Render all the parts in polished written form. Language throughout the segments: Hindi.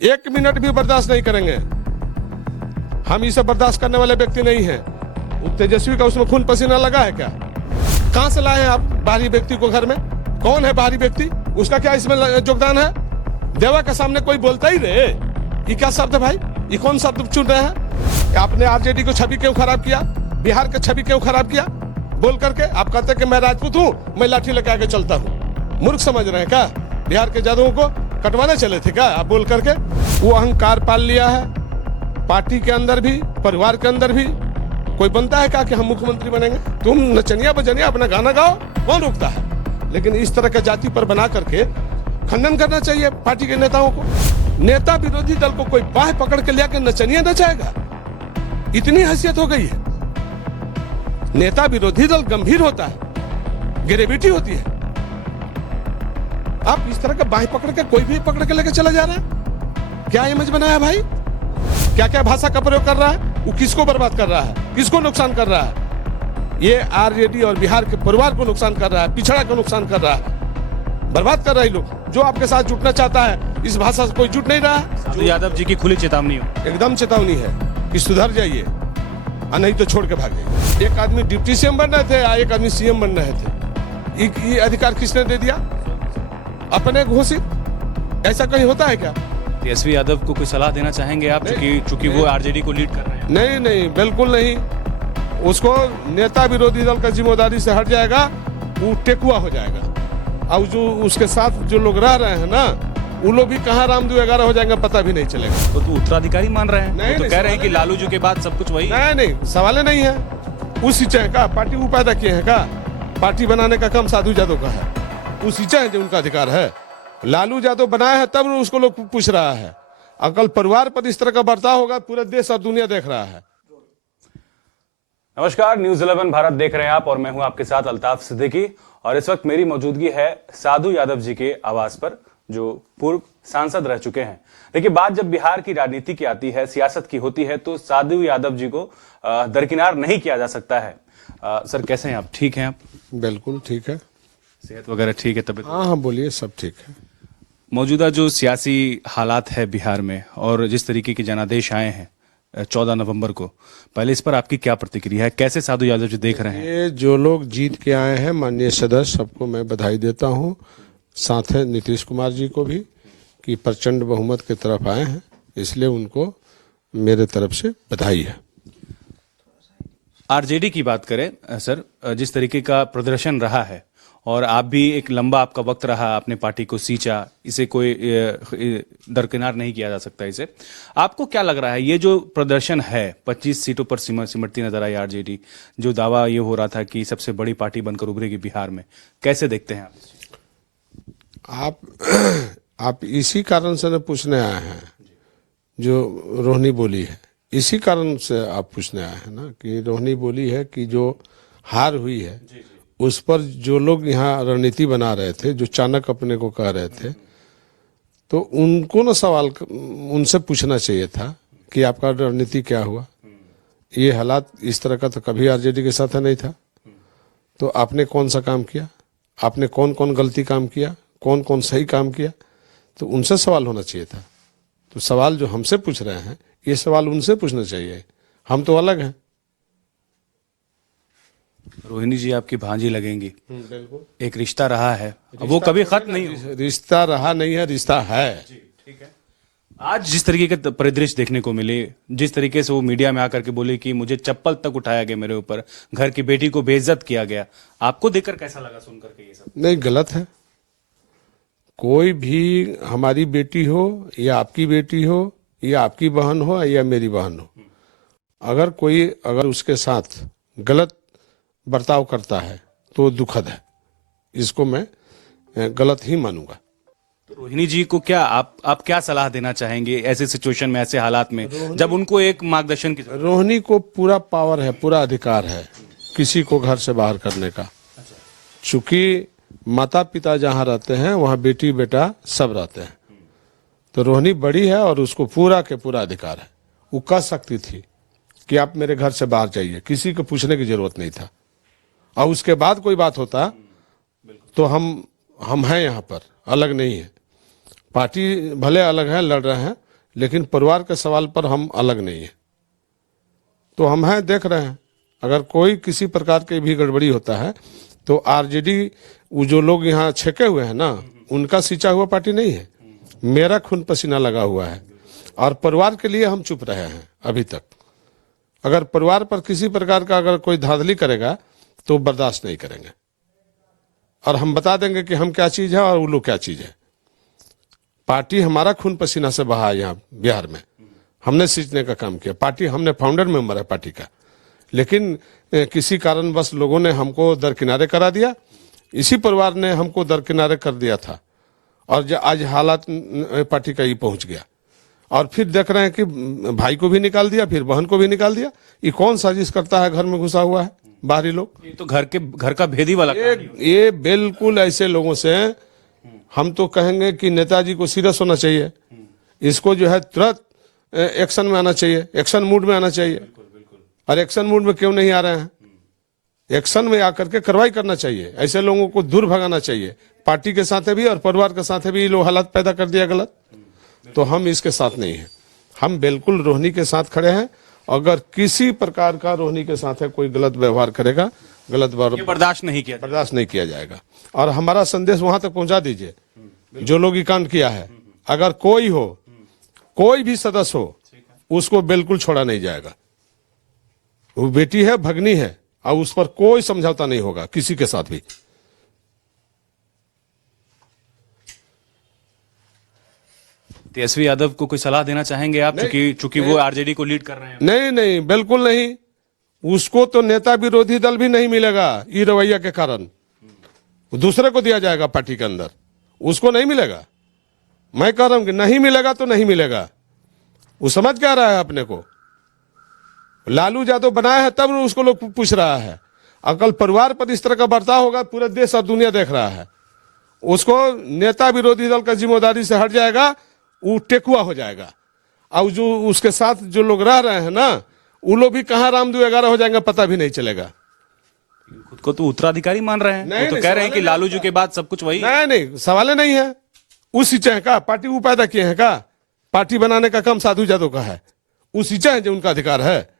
1 मिनट भी बर्दाश्त नहीं करेंगे। हम इसे बर्दाश्त करने वाले व्यक्ति नहीं हैं। तेजस्वी का उसमें खून पसीना लगा है क्या? कहां से लाए हैं आप बाहरी व्यक्ति को घर में? कौन है बाहरी व्यक्ति? उसका क्या इसमें योगदान है? देवा के सामने कोई बोलता ही रहे। ये क्या शब्द है भाई? ये कौन शब्द चुन रहे हैं? आपने आरजेडी को छवि क्यों खराब किया? बिहार का छवि क्यों खराब किया? बोल करके आप कहते हैं कि मैं राजपूत हूँ, मैं लाठी लेके आगे चलता हूँ। मूर्ख समझ रहे हैं क्या? बिहार के जादुओं को कटवाने चले थे क्या आप? बोल करके वो अहंकार पाल लिया है। पार्टी के अंदर भी, परिवार के अंदर भी कोई बनता है क्या कि हम मुख्यमंत्री बनेंगे? तुम नचनिया बजनिया अपना गाना गाओ, कौन रोकता है? लेकिन इस तरह के जाति पर बना करके खंडन करना चाहिए पार्टी के नेताओं को। नेता विरोधी दल को कोई बाह पकड़ के लिया के नचनिया नचाएगा? इतनी हैसियत हो गई है। नेता विरोधी दल गंभीर होता है, ग्रेविटी होती है। आप इस तरह का बाह पकड़ के कोई भी पकड़ के लेके चला जा रहा है। क्या इमेज बनाया भाई? क्या क्या भाषा का प्रयोग कर रहा है? वो किसको बर्बाद कर रहा है? किसको नुकसान कर रहा है? ये आरजेडी और बिहार के परिवार को नुकसान कर रहा है, पिछड़ा को नुकसान कर रहा है, बर्बाद कर रहा है लोग। जो आपके साथ जुटना चाहता है, इस भाषा से कोई जुट नहीं रहा है। साधु यादव जी की खुली चेतावनी हो। एकदम चेतावनी है कि सुधर जाइए और नहीं तो छोड़ के भाग जाइए। एक आदमी डिप्टी सीएम बन रहे थे, एक आदमी सीएम बन रहे थे। ये अधिकार किसने दे दिया? अपने घोषित। ऐसा कहीं होता है क्या? तेजस्वी यादव को कोई सलाह देना चाहेंगे आप, चूंकि वो आरजेडी को लीड कर रहे हैं? नहीं नहीं, बिल्कुल नहीं। उसको नेता विरोधी दल का जिम्मेदारी से हट जाएगा, वो टेकुआ हो जाएगा। और जो उसके साथ जो लोग रह रहे हैं ना, वो लोग भी कहाँ रामदू 11 हो जाएंगे पता भी नहीं चलेगा। तो उत्तराधिकारी मान रहे हैं? नहीं, वो तो नहीं, कह रहे हैं कि सवाल लालू जी के बाद सब कुछ वही। नहीं नहीं, सवाल नहीं है। वो सींचे है का? पार्टी वो पैदा किए हैं का? पार्टी बनाने का काम साधु यादव का है। वो सींचे है जो उनका अधिकार है। लालू यादव बनाया है तब उसको लोग पूछ रहा है। अकल परिवार पर इस तरह का बर्ताव होगा, पूरा देश और दुनिया देख रहा है। नमस्कार, न्यूज 11 भारत देख रहे हैं आप और मैं हूं आपके साथ अल्ताफ सिद्दीकी। और इस वक्त मेरी मौजूदगी है साधु यादव जी के आवास पर, जो पूर्व सांसद रह चुके हैं। देखिए, बात जब बिहार की राजनीति की आती है, सियासत की होती है, तो साधु यादव जी को दरकिनार नहीं किया जा सकता है। सर, कैसे हैं आप? ठीक हैं आप? बिल्कुल ठीक है। सेहत वगैरह ठीक है? तबियत? हाँ, बोलिए, सब ठीक है। मौजूदा जो सियासी हालात है बिहार में और जिस तरीके के जनादेश आए हैं 14 नवंबर को, पहले इस पर आपकी क्या प्रतिक्रिया है? कैसे साधु यादव जी देख रहे हैं? ये जो लोग जीत के आए हैं, माननीय सदस्य, सबको मैं बधाई देता हूँ। साथ है नीतीश कुमार जी को भी कि प्रचंड बहुमत की तरफ आए हैं, इसलिए उनको मेरे तरफ से बधाई है। आरजेडी की बात करें सर, जिस तरीके का प्रदर्शन रहा है और आप भी एक लंबा आपका वक्त रहा, आपने पार्टी को सींचा, इसे कोई दरकिनार नहीं किया जा सकता। इसे आपको क्या लग रहा है, ये जो प्रदर्शन है 25 सीटों पर सिमटती नजर आई आरजेडी, जो दावा ये हो रहा था कि सबसे बड़ी पार्टी बनकर उभरेगी बिहार में, कैसे देखते हैं आप? आप इसी कारण से न पूछने आए हैं जो रोहिणी बोली है, इसी कारण से आप पूछने आए हैं ना कि रोहिणी बोली है कि जो हार हुई है उस पर जो लोग यहाँ रणनीति बना रहे थे, जो चाणक्य अपने को कह रहे थे, तो उनको ना सवाल उनसे पूछना चाहिए था कि आपका रणनीति क्या हुआ। ये हालात इस तरह का तो कभी आरजेडी के साथ नहीं था। तो आपने कौन सा काम किया, आपने कौन कौन गलती काम किया, कौन कौन सही काम किया, तो उनसे सवाल होना चाहिए था। तो सवाल जो हमसे पूछ रहे हैं, ये सवाल उनसे पूछना चाहिए। हम तो अलग हैं। रोहिणी जी आपकी भांजी लगेंगी, बिल्कुल। एक रिश्ता रहा है, वो कभी खत्म नहीं हुआ। रिश्ता रहा नहीं है, रिश्ता है। ठीक है। आज जिस तरीके के परिदृश्य देखने को मिले, जिस तरीके से वो मीडिया में आकर के बोले कि मुझे चप्पल तक उठाया गया मेरे ऊपर, घर की बेटी को बेइज्जत किया गया, आपको देखकर कैसा लगा सुनकर के ये सब? नहीं, गलत है। कोई भी हमारी बेटी हो या आपकी बेटी हो या आपकी बहन हो या मेरी बहन हो, अगर उसके साथ गलत बर्ताव करता है तो दुखद है। इसको मैं गलत ही मानूंगा। तो रोहिणी जी को क्या आप क्या सलाह देना चाहेंगे ऐसे सिचुएशन में, ऐसे हालात में, जब उनको एक मार्गदर्शन की? रोहिणी को पूरा पावर है, पूरा अधिकार है किसी को घर से बाहर करने का। चूंकि माता पिता जहाँ रहते हैं वहाँ बेटी बेटा सब रहते हैं, तो रोहिणी बड़ी है और उसको पूरा के पूरा अधिकार है। वो कह सकती थी कि आप मेरे घर से बाहर जाइए, किसी को पूछने की जरूरत नहीं था। और उसके बाद कोई बात होता तो हम हैं यहाँ पर, अलग नहीं है। पार्टी भले अलग है, लड़ रहे हैं, लेकिन परिवार के सवाल पर हम अलग नहीं है। तो हम हैं, देख रहे हैं, अगर कोई किसी प्रकार की भी गड़बड़ी होता है तो आरजेडी, वो जो लोग यहाँ छेके हुए हैं ना, उनका सींचा हुआ पार्टी नहीं है। मेरा खून पसीना लगा हुआ है और परिवार के लिए हम चुप रहे हैं अभी तक। अगर परिवार पर किसी प्रकार का अगर कोई धांधली करेगा तो बर्दाश्त नहीं करेंगे और हम बता देंगे कि हम क्या चीज है और वो लोग क्या चीज है। पार्टी हमारा खून पसीना से बहा है यहाँ बिहार में, हमने सींचने का काम किया। पार्टी, हमने फाउंडर मेंबर है पार्टी का, लेकिन किसी कारणवश लोगों ने हमको दरकिनारे करा दिया। इसी परिवार ने हमको दरकिनारे कर दिया था और आज हालात पार्टी का ये पहुंच गया। और फिर देख रहे हैं कि भाई को भी निकाल दिया, फिर बहन को भी निकाल दिया। ये कौन साजिश करता है? घर में घुसा हुआ है बाहरी लोग। ये तो घर का भेदी वाला ये बिल्कुल ऐसे लोगों से हम तो कहेंगे कि नेताजी को सीरियस होना चाहिए। इसको जो है तुरंत एक्शन में आना चाहिए, एक्शन मूड में आना चाहिए। और एक्शन मूड में क्यों नहीं आ रहे हैं? एक्शन में आकर के कार्रवाई करना चाहिए। ऐसे लोगों को दूर भगाना चाहिए। पार्टी के साथ भी और परिवार के साथ भी ये लोग हालात पैदा कर दिया गलत, तो हम इसके साथ नहीं है। हम बिल्कुल रोहिणी के साथ खड़े हैं। अगर किसी प्रकार का रोहिणी के साथ है कोई गलत व्यवहार करेगा, गलत व्यवहार बर्दाश्त नहीं किया जाएगा। और हमारा संदेश वहां तक पहुंचा दीजिए जो लोग ये कांड किया है। अगर कोई हो, कोई भी सदस्य हो, उसको बिल्कुल छोड़ा नहीं जाएगा। वो बेटी है, भगनी है, और उस पर कोई समझौता नहीं होगा किसी के साथ भी। तेजस्वी यादव को कोई सलाह देना चाहेंगे आप, चूंकि वो आरजेडी को लीड कर रहे हैं? नहीं नहीं, बिल्कुल नहीं। उसको तो नेता विरोधी दल भी नहीं मिलेगा ये रवैया के कारण। दूसरे को दिया जाएगा पार्टी के अंदर, उसको नहीं मिलेगा। मैं कह रहा हूं कि नहीं मिलेगा तो नहीं मिलेगा। वो समझ क्या रहा है अपने को? लालू यादव बनाया है तब उसको लोग पूछ रहा है। अकल परिवार पर इस तरह का बर्ताव होगा, पूरे देश और दुनिया देख रहा है। उसको नेता विरोधी दल का जिम्मेदारी से हट जाएगा, वो टेकुआ हो जाएगा। और जो उसके साथ जो लोग रह रहे हैं ना, वो लोग भी कहाँ रामदू 11 हो जाएंगे पता भी नहीं चलेगा। खुद को तो उत्तराधिकारी मान रहे हैं। वो तो कह रहे हैं कि लालू जी के बाद सब कुछ वही। नहीं, सवाल नहीं है। उस सींचे का पार्टी वो पैदा किए हैं का? पार्टी बनाने का काम साधु यादव का है। उस सींचे हैं जो उनका अधिकार है।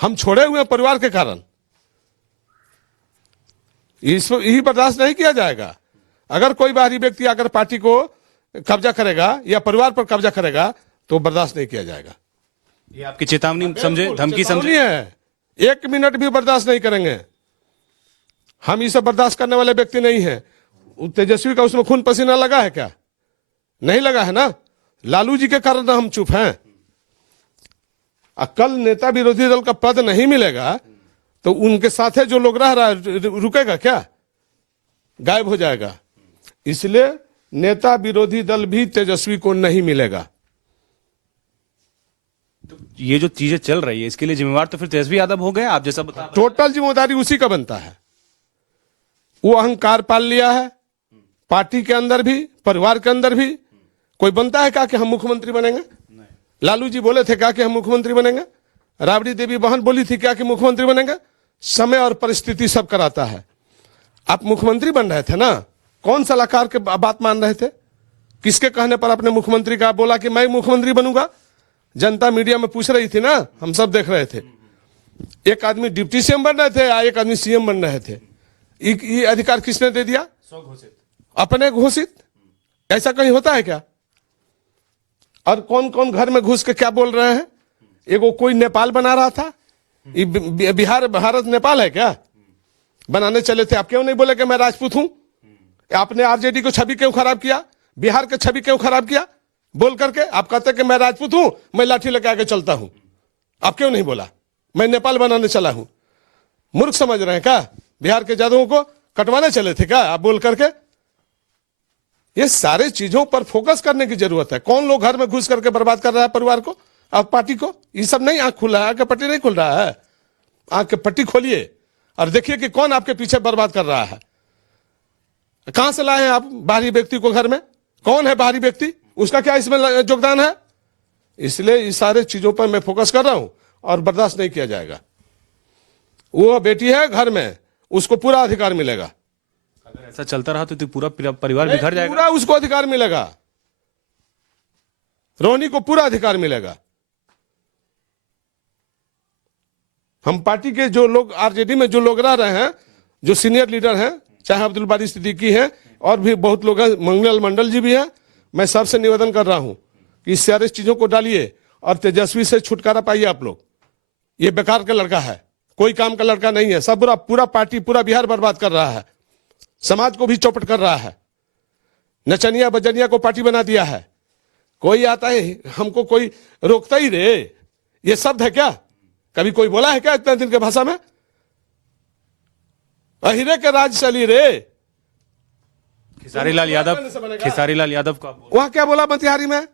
हम छोड़े हुए परिवार के कारण यही बर्दाश्त नहीं किया जाएगा। अगर कोई बाहरी व्यक्ति आकर पार्टी को कब्जा करेगा या परिवार पर कब्जा करेगा तो बर्दाश्त नहीं किया जाएगा। ये आपकी चेतावनी समझे, धमकी समझे? है, 1 मिनट भी बर्दाश्त नहीं करेंगे हम। इसे बर्दाश्त करने वाले व्यक्ति नहीं है। तेजस्वी का उसमें खून पसीना लगा है क्या? नहीं लगा है ना। लालू जी के कारण हम चुप हैं। कल नेता विरोधी दल का पद नहीं मिलेगा तो उनके साथ जो लोग रह रहा है रुकेगा क्या? गायब हो जाएगा। इसलिए नेता विरोधी दल भी तेजस्वी को नहीं मिलेगा। तो ये जो चीजें चल रही है इसके लिए जिम्मेवार तो फिर तेजस्वी यादव हो गए, आप जैसा बता। टोटल जिम्मेदारी उसी का बनता है। वो अहंकार पाल लिया है पार्टी के अंदर भी, परिवार के अंदर भी। कोई बनता है क्या कि हम मुख्यमंत्री बनेंगे? लालू जी बोले थे क्या कि हम मुख्यमंत्री बनेंगे? राबड़ी देवी बहन बोली थी क्या कि मुख्यमंत्री बनेंगे? समय और परिस्थिति सब कराता है। आप मुख्यमंत्री बन रहे थे ना, कौन सलाहकार के बात मान रहे थे? किसके कहने पर आपने मुख्यमंत्री का बोला कि मैं मुख्यमंत्री बनूंगा? जनता मीडिया में पूछ रही थी ना, हम सब देख रहे थे। एक आदमी डिप्टी सीएम बन रहे थे, एक आदमी सीएम बन रहे थे। ये अधिकार किसने दे दिया? अपने घोषित। ऐसा कहीं होता है क्या? और कौन कौन घर में घुस के क्या बोल रहे हैं? एगो कोई नेपाल बना रहा था। बिहार भारत नेपाल है क्या? बनाने चले थे। आप क्यों नहीं बोले कि मैं राजपूत हूं? आपने आरजेडी को छवि क्यों खराब किया? बिहार की छवि क्यों खराब किया बोल करके? आप कहते कि मैं राजपूत हूं, मैं लाठी लेके आगे चलता हूं। आप क्यों नहीं बोला मैं नेपाल बनाने चला हूं? मूर्ख समझ रहे हैं क्या? बिहार के जादवों को कटवाने चले थे क्या आप बोल करके? ये सारे चीजों पर फोकस करने की जरूरत है। कौन लोग घर में घुस करके बर्बाद कर रहा है परिवार को और पार्टी को? ये सब नहीं। आंख खुला है, आंख पट्टी नहीं खुल रहा है। आंख की पट्टी खोलिए और देखिए कि कौन आपके पीछे बर्बाद कर रहा है। कहां से लाए हैं आप बाहरी व्यक्ति को घर में? कौन है बाहरी व्यक्ति? उसका क्या इसमें योगदान है? इसलिए इस सारे चीजों पर मैं फोकस कर रहा हूं और बर्दाश्त नहीं किया जाएगा। वो बेटी है घर में, उसको पूरा अधिकार मिलेगा। अगर ऐसा चलता रहा तो पूरा परिवार बिखर जाएगा। पूरा उसको अधिकार मिलेगा। रोहिणी को पूरा अधिकार मिलेगा। हम पार्टी के जो लोग आरजेडी में जो लोग रह रहे हैं, जो सीनियर लीडर हैं, चाहे अब्दुल बारी सिद्दीकी हैं और भी बहुत लोग हैं, मंगल मंडल जी भी हैं, मैं सबसे निवेदन कर रहा हूं कि इस सारी चीजों को डालिए और तेजस्वी से छुटकारा पाइए आप लोग। ये बेकार का लड़का है, कोई काम का लड़का नहीं है। सब पूरा पार्टी पूरा बिहार बर्बाद कर रहा है, समाज को भी चौपट कर रहा है, नचनिया बजनिया को पार्टी बना दिया है। कोई आता है हमको कोई रोकता ही रे, ये शब्द है क्या? कभी कोई बोला है क्या इतने दिन के भाषा में? अहिरे के राज चली रे। खेसारी लाल यादव का वहां क्या बोला मोतिहारी में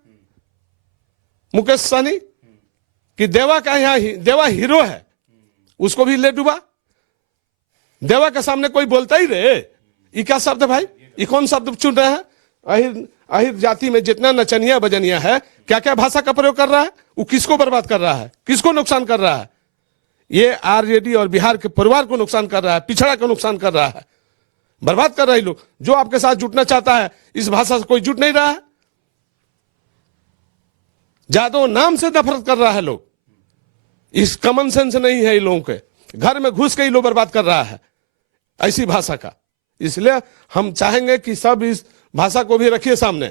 मुकेश सहनी कि देवा का यहाँ देवा हीरो है, उसको भी ले डूबा। देवा के सामने कोई बोलता ही रे, ये क्या शब्द है भाई? ये कौन शब्द चुन रहे हैं? अहिर जाति में जितना नचनिया बजनिया है, क्या क्या भाषा का प्रयोग कर रहा है? वो किसको बर्बाद कर रहा है, किसको नुकसान कर रहा है? ये आरजेडी और बिहार के परिवार को नुकसान कर रहा है, पिछड़ा को नुकसान कर रहा है, बर्बाद कर रहा है लोग। जो आपके साथ जुटना चाहता है, इस भाषा से कोई जुट नहीं रहा है। जादव नाम से नफरत कर रहा है लोग। इस कॉमन सेंस नहीं है इन लोगों के, घर में घुस के ही लोग बर्बाद कर रहा है ऐसी भाषा का। इसलिए हम चाहेंगे कि सब इस भाषा को भी रखिए सामने,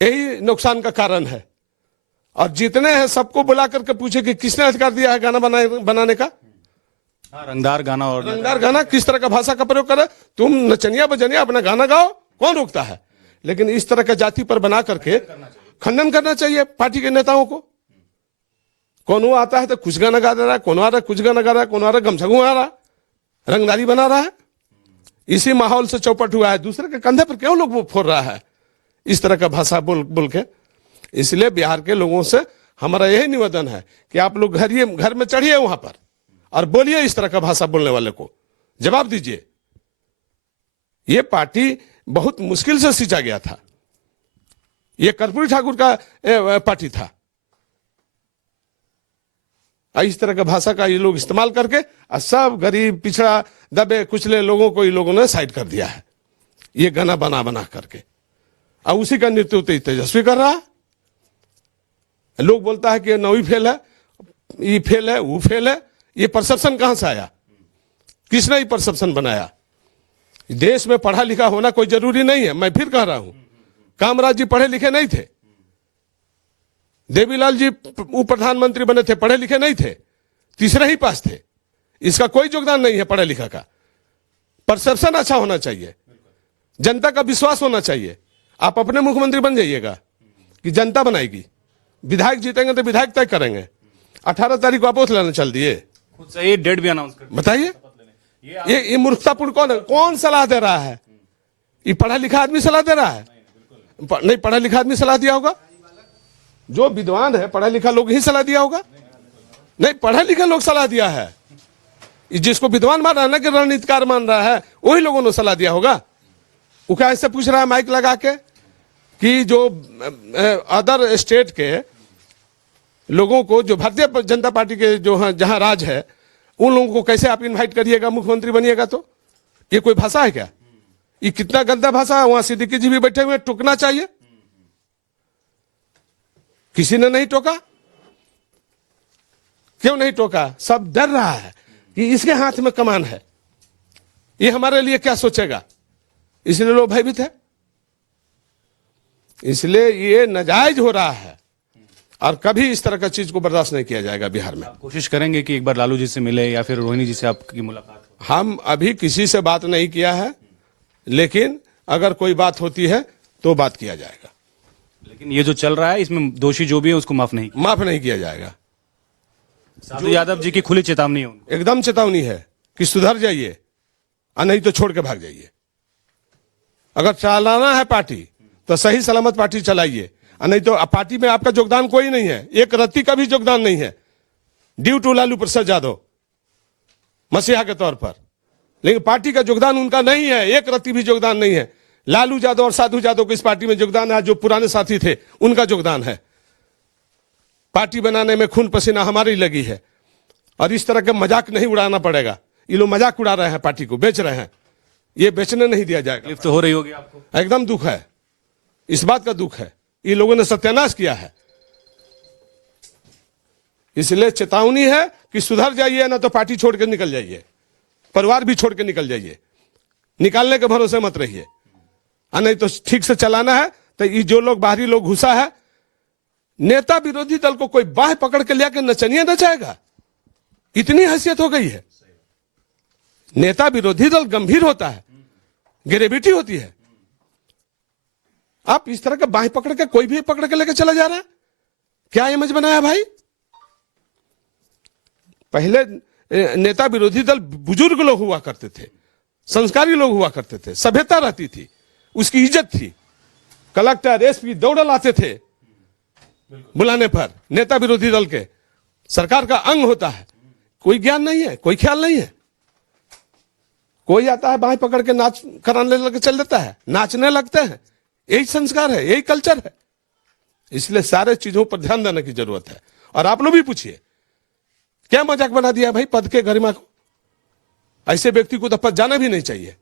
यही नुकसान का कारण है। और जितने हैं सबको बुला करके पूछे कि किसने अधिकार दिया है गाना बनाने का? रंगदार गाना और रंगदार गाना किस तरह का भाषा का प्रयोग करे? तुम नचनिया बजनिया अपना गाना गाओ, कौन रोकता है? लेकिन इस तरह का जाति पर बना करके खंडन करना चाहिए पार्टी के नेताओं को। कौन आता है तो कुछ गाना गा दे रहा है, कौन आ रहा है कुछ गाना गा रहा है, कौन आ रहा है गमछा घुमा रहा है, रंगदारी बना रहा है। इसी माहौल से चौपट हुआ है। दूसरे के कंधे पर क्यों लोग वो फोड़ रहा है इस तरह का भाषा बोल के? इसलिए बिहार के लोगों से हमारा यही निवेदन है कि आप लोग घर में चढ़िए वहां पर और बोलिए इस तरह का भाषा बोलने वाले को, जवाब दीजिए। ये पार्टी बहुत मुश्किल से सींचा गया था, ये कर्पूरी ठाकुर का पार्टी था। इस तरह का भाषा का ये लोग इस्तेमाल करके सब गरीब पिछड़ा दबे कुचले लोगों को ये लोगों ने साइड कर दिया है, ये गाना बना करके। और उसी का नेतृत्व तेजस्वी कर रहा है। लोग बोलता है कि नौवीं फेल है, ये फेल है, वो फेल है। ये परसेप्शन कहां से आया? किसने ये परसेप्शन बनाया? देश में पढ़ा लिखा होना कोई जरूरी नहीं है। मैं फिर कह रहा हूं, कामराज जी पढ़े लिखे नहीं थे, देवीलाल जी उप प्रधानमंत्री बने थे, पढ़े लिखे नहीं थे, तीसरे ही पास थे। इसका कोई योगदान नहीं है पढ़े लिखा का। परसेप्शन अच्छा होना चाहिए, जनता का विश्वास होना चाहिए। आप अपने मुख्यमंत्री बन जाइएगा कि जनता बनाएगी। विधायक जीतेंगे तो विधायक तय करेंगे। 18 तारीख को आप वोट लेने चल दिए, खुद से ये डेट भी अनाउंस कर बताइए। ये मूर्खतापूर्ण कौन है? कौन सलाह दे रहा है? ये पढ़ा लिखा आदमी सलाह दे रहा है? नहीं, पढ़ा लिखा आदमी सलाह दिया होगा? जो विद्वान है पढ़ा लिखा लोग ही सलाह दिया होगा? नहीं, पढ़ा लिखा लोग सलाह दिया है। जिसको विद्वान मान रहा है ना कि रणनीतिकार मान रहा है, वही लोगों ने सलाह दिया होगा। वो क्या ऐसे पूछ रहा है माइक लगा के कि जो अदर स्टेट के लोगों को, जो भारतीय जनता पार्टी के जो जहां राज है, उन लोगों को कैसे आप इनवाइट करिएगा मुख्यमंत्री बनिएगा? तो ये कोई भाषा है क्या? ये कितना गंदा भाषा है। वहां सिद्दीकी जी भी बैठे हुए, टोकना चाहिए। किसी ने नहीं टोका। क्यों नहीं टोका? सब डर रहा है कि इसके हाथ में कमान है, ये हमारे लिए क्या सोचेगा, इसलिए लोग भयभीत है। इसलिए ये नाजायज हो रहा है और कभी इस तरह का चीज को बर्दाश्त नहीं किया जाएगा बिहार में। आप कोशिश करेंगे कि एक बार लालू जी से मिले या फिर रोहिणी जी से आपकी मुलाकात हो? हम अभी किसी से बात नहीं किया है, लेकिन अगर कोई बात होती है तो बात किया जाएगा। लेकिन ये जो चल रहा है इसमें दोषी जो भी है उसको माफ नहीं किया जाएगा। साधु यादव जी की खुली चेतावनी है, एकदम चेतावनी है कि सुधर जाइए और नहीं तो छोड़ के भाग जाइए। अगर चलाना है पार्टी तो सही सलामत पार्टी चलाइए, और नहीं तो पार्टी में आपका योगदान कोई नहीं है, एक रत्ती का भी योगदान नहीं है, ड्यू टू लालू प्रसाद यादव मसीहा के तौर पर। लेकिन पार्टी का योगदान उनका नहीं है, एक रत्ती भी योगदान नहीं है। लालू यादव और साधु यादव को इस पार्टी में योगदान है, जो पुराने साथी थे उनका योगदान है। पार्टी बनाने में खून पसीना हमारी लगी है, और इस तरह का मजाक नहीं उड़ाना पड़ेगा। ये लोग मजाक उड़ा रहे हैं, पार्टी को बेच रहे हैं, ये बेचने नहीं दिया जाएगा। तो हो रही होगी आपको? एकदम दुख है, इस बात का दुख है ये लोगों ने सत्यानाश किया है। इसलिए चेतावनी है कि सुधर जाइए, ना तो पार्टी छोड़ के निकल जाइए, परिवार भी छोड़ के निकल जाइए, निकालने के भरोसे मत रहिए। और नहीं तो ठीक से चलाना है तो ये जो लोग बाहरी लोग घुसा है, नेता विरोधी दल को कोई बाह पकड़ के लिया के नचनिया नचाएगा, इतनी हैसियत हो गई है। नेता विरोधी दल गंभीर होता है, ग्रेविटी होती है। आप इस तरह के बाह पकड़ के कोई भी पकड़ के लेके चला जा रहा है, क्या इमेज बनाया भाई? पहले नेता विरोधी दल बुजुर्ग लोग हुआ करते थे, संस्कारी लोग हुआ करते थे, सभ्यता रहती थी, उसकी इज्जत थी। कलेक्टर एसपी दौड़ लाते थे बुलाने पर। नेता विरोधी दल के सरकार का अंग होता है, कोई ज्ञान नहीं है, कोई ख्याल नहीं है। कोई आता है बाएं पकड़ के नाच कराने लगे चल देता है, नाचने लगते हैं। यही संस्कार है, यही कल्चर है। इसलिए सारे चीजों पर ध्यान देने की जरूरत है। और आप लोग भी पूछिए, क्या मजाक बना दिया भाई पद के गरिमा को? ऐसे व्यक्ति को तो पद जाना भी नहीं चाहिए।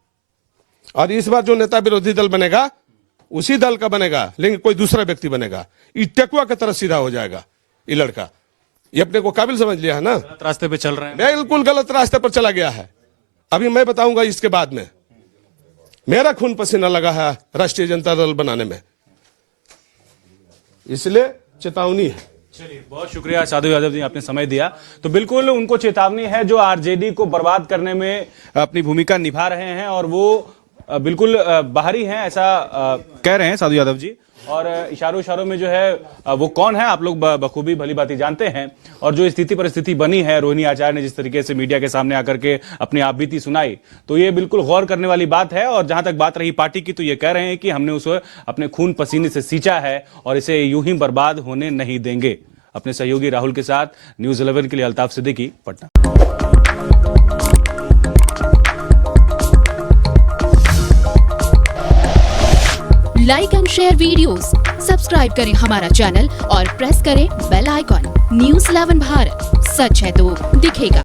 और इस बार जो नेता विरोधी दल बनेगा उसी दल का बनेगा, लेकिन कोई दूसरा व्यक्ति बनेगा। ये टेकुआ की तरह सीधा हो जाएगा ये लड़का। ये अपने को काबिल समझ लिया है ना, गलत रास्ते पे चल रहे हैं। बिल्कुल गलत रास्ते पर चला गया है। अभी मैं बताऊंगा इसके बाद में। मेरा खून पसीना लगा है राष्ट्रीय जनता दल बनाने में, इसलिए चेतावनी है। चलिए, बहुत शुक्रिया साधु यादव जी, आपने समय दिया। तो बिल्कुल उनको चेतावनी है जो आरजेडी को बर्बाद करने में अपनी भूमिका निभा रहे हैं, और वो बिल्कुल बाहरी हैं, ऐसा कह रहे हैं साधु यादव जी। और इशारों में जो है वो कौन है आप लोग बखूबी भली बात जानते हैं। और जो स्थिति परिस्थिति बनी है, रोहिणी आचार्य ने जिस तरीके से मीडिया के सामने आकर के अपनी आपबीती सुनाई, तो ये बिल्कुल गौर करने वाली बात है। और जहां तक बात रही पार्टी की, तो ये कह रहे हैं कि हमने उसे अपने खून पसीने से सींचा है और इसे यूं ही बर्बाद होने नहीं देंगे। अपने सहयोगी राहुल के साथ न्यूज़ 11 के लिए Altaf Siddiqui, Patna. Like and share videos, subscribe करें हमारा चैनल और प्रेस करें बेल आइकॉन। न्यूज़ 11 भारत, सच है तो दिखेगा।